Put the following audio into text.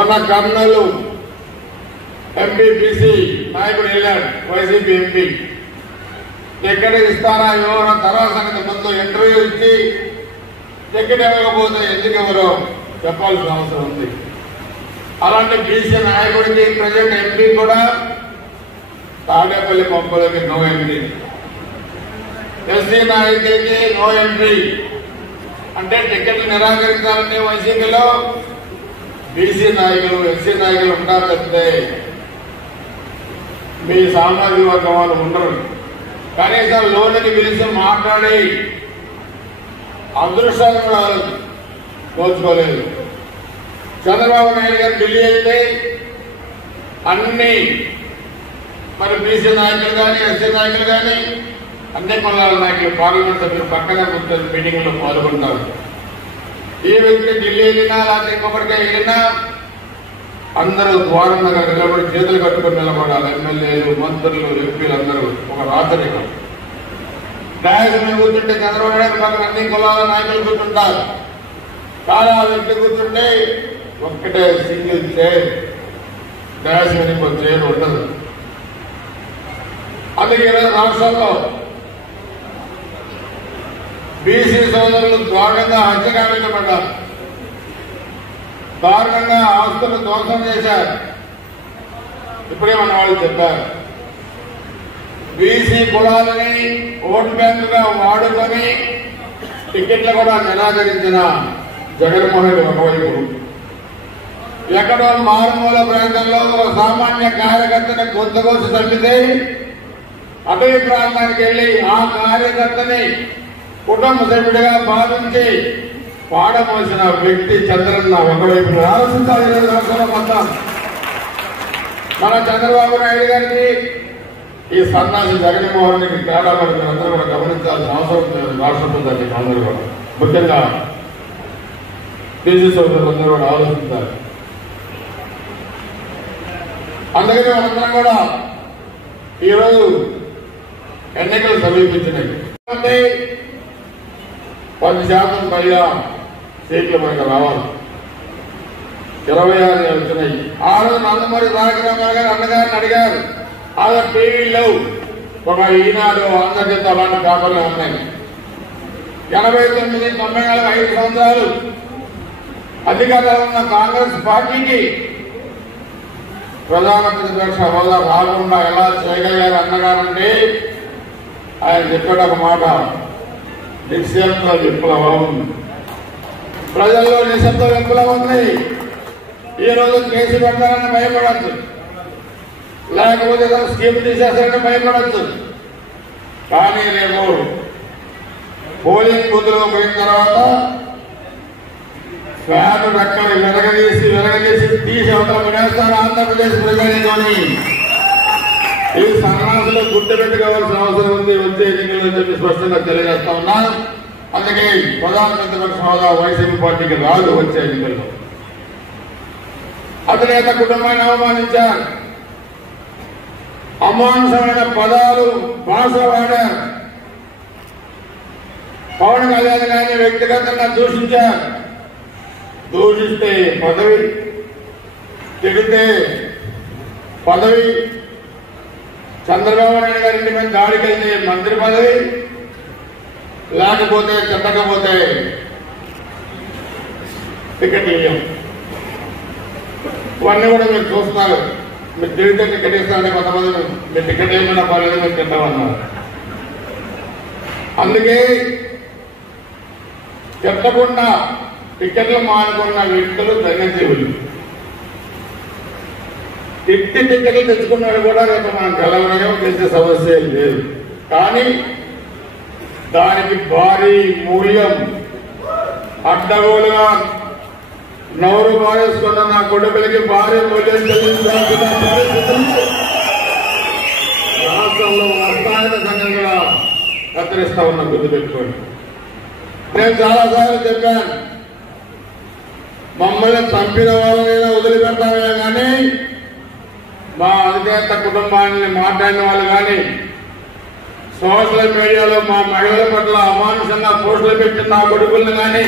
మొన్న Kurnool MP BC నాయకుడు వెళ్ళాడు, వైసీపీ ఎంపీ. టికెట్ ఇస్తారా ఎవరో తర్వాత సంగతి ముందు ఇంటర్వ్యూ ఇచ్చి టికెట్ ఇవ్వకపోతే ఎందుకు ఎవరో చెప్పాల్సిన అవసరం ఉంది. అలాంటి బీసీ నాయకుడికి ప్రజెంట్ ఎంపీ కూడా తాడేపల్లి పంపులకి నో ఎంట్రీ, ఎస్సీ నాయకుడికి నో ఎంట్రీ. అంటే టికెట్లు నిరాకరించాలని వైసీపీలో బీసీ నాయకులు ఎస్సీ నాయకులు ఉంటారు తప్పితే మీ సామాజిక వర్గం వాళ్ళు ఉండరు. కనీసం లోనికి పిలిచి మాట్లాడి అదృష్టాన్ని కూడా కోల్చుకోలేదు. చంద్రబాబు నాయుడు గారు ఢిల్లీ అయితే అన్ని మరి బీసీ నాయకులు కానీ ఎస్సీ నాయకులు కానీ అన్ని కులాల నాయకులు పార్లమెంట్ సభ్యులు పక్కన కూర్చొని మీటింగ్ లో పాల్గొంటారు. ఈ వ్యక్తి ఢిల్లీ వెళ్ళినా లేకపోతే ఇంకొకటికే వెళ్ళినా అందరూ ద్వారం దగ్గర నిలబడి చేతులు కట్టుకుని నిలబడాలి. ఎమ్మెల్యేలు, మంత్రులు, ఎంపీలు అందరూ ఒక రాత్రికం. డాయస్ మీద కూర్చుంటే చంద్రబాబు నాయుడు పక్కన అన్ని కులాల నాయకులు కూర్చుంటారు. కానీ ఆ వ్యక్తి కూర్చుంటే ఒక్కటే సింగిల్ చైర్, డాయస్ మీద ఇంకో చైర్ ఉండదు. అందుకే ఈరోజు రాష్ట్రంలో బీసీ సోదరులు దారుణంగా హత్యగావించబడ్డారు, దారుణంగా ఆస్తులు ధ్వంసం చేశారు. ఇప్పుడే మన వాళ్ళు చెప్పారు, బీసీ కులాలని ఓటు బ్యాంకుగా వాడుకొని టికెట్లు కూడా నిరాకరించిన జగన్మోహన్ రెడ్డి ఒకవైపు, ఎక్కడో మారుమూల ప్రాంతంలో ఒక సామాన్య కార్యకర్తని గొంతుకోసి తప్పితే అటవీ ప్రాంతానికి వెళ్లి ఆ కార్యకర్తని కుటుంబ సభ్యుడిగా భావించి పాడమోసిన వ్యక్తి చంద్రన్న ఒకవైపు ఆలోచించాలి. రాష్ట్రంలో మొత్తం మన చంద్రబాబు నాయుడు గారికి ఈ సన్నాసి జగన్మోహన్ రెడ్డికి తేడా పడుతుంది. అందరూ కూడా గమనించాల్సిన అవసరం లేదు. రాష్ట్ర ప్రభుత్వానికి అందరూ కూడా, ముఖ్యంగా బీసీ సోదరులందరూ కూడా ఆలోచించాలి. అందుకని మనందరం కూడా ఈరోజు ఎన్నికలు సమీపించినాయి. 10% పైగా సీట్లు మనకు రావాలి. 26 వచ్చినాయి. ఆ రోజు నందమూరి తారక రామారావు గారు అన్నగారిని అడిగారు. ఆ టీవీలో ఒక ఈనాడు, ఆంధ్రజ్యోతి అలాంటి పేపర్లు ఉన్నాయి. 89, 94, 5 సంవత్సరాలు అధికారంలో ఉన్న కాంగ్రెస్ పార్టీకి ప్రధాన ప్రతిపక్ష హోదా రాకుండా ఎలా చేయగలిగారు అన్నగారంటే ఆయన చెప్పాడు ఒక మాట, నిశ్శబ్ద విప్లవం. ప్రజల్లో నిశ్శబ్ద విప్లవం ఉంది. ఈ రోజు కేసు పెట్టాలని భయపడచ్చు, లేకపోతే స్కీమ్ తీసేస్తారని భయపడచ్చు. కానీ రేపు పోలింగ్ బూత్లో పోయిన తర్వాత ఫ్యాన్ రెక్కలు వెనగదీసి తీసి అవతల వినేస్తారు ఆంధ్రప్రదేశ్ ప్రజలని. ఈ సన్నాసులు గుర్తుపెట్టుకోవాల్సిన అవసరం ఉంది వచ్చే ఎన్నికల్లో చెప్పి స్పష్టంగా తెలియజేస్తా ఉన్నాను. అందుకే ప్రధాన ప్రతిపక్ష హోదా వైసీపీ పార్టీకి రాదు వచ్చే ఎన్నికల్లో. అధినేత కుటుంబాన్ని అవమానించారు, అమానుషమైన పదాలు, భాష వాడారు, పవన్ కళ్యాణ్ గారిని వ్యక్తిగతంగా దూషించారు. దూషిస్తే పదవి, తిడితే పదవి, చంద్రబాబు నాయుడు గారి ఇంటి మీద దాడికి వెళ్తే మంత్రి పదవి, లేకపోతే చెత్తకపోతే టికెట్ ఇవ్వం. ఇవన్నీ కూడా మీరు చూస్తున్నారు. మీరు తిరిగితే టికెట్ ఇస్తారని కొంతమంది మీరు టికెట్ ఏమైనా పర్లేదు మీరు తింటామన్నారు. అందుకే చెప్పకుండా టికెట్లు మానుకున్న వ్యక్తులు ధన్యజీవులు. టికెట్లు తెచ్చుకున్నాడు కూడా రేపు మనం గెలవడం చేసే సమస్య లేదు. కానీ దానికి భారీ మూల్యం, అడ్డగోలుగా నోరు బారేసుకున్న నా కొడుకులకి భారీ మూల్యం చెల్లించాల్సిన పరిస్థితులు రాష్ట్రంలో అర్థాయన సంఘం కూడా కత్తిరిస్తా ఉన్న గుర్తుపెట్టుకోండి. నేను చాలాసార్లు చెప్పాను, మమ్మల్ని చంపిన వాళ్ళనైనా వదిలిపెడతామే కానీ మా అధినేత కుటుంబాన్ని మాట్లాడిన వాళ్ళు కానీ సోషల్ మీడియాలో మా మహిళల పట్ల అమానుషంగా పోస్టులు పెట్టిన నా కొడుకులను కానీ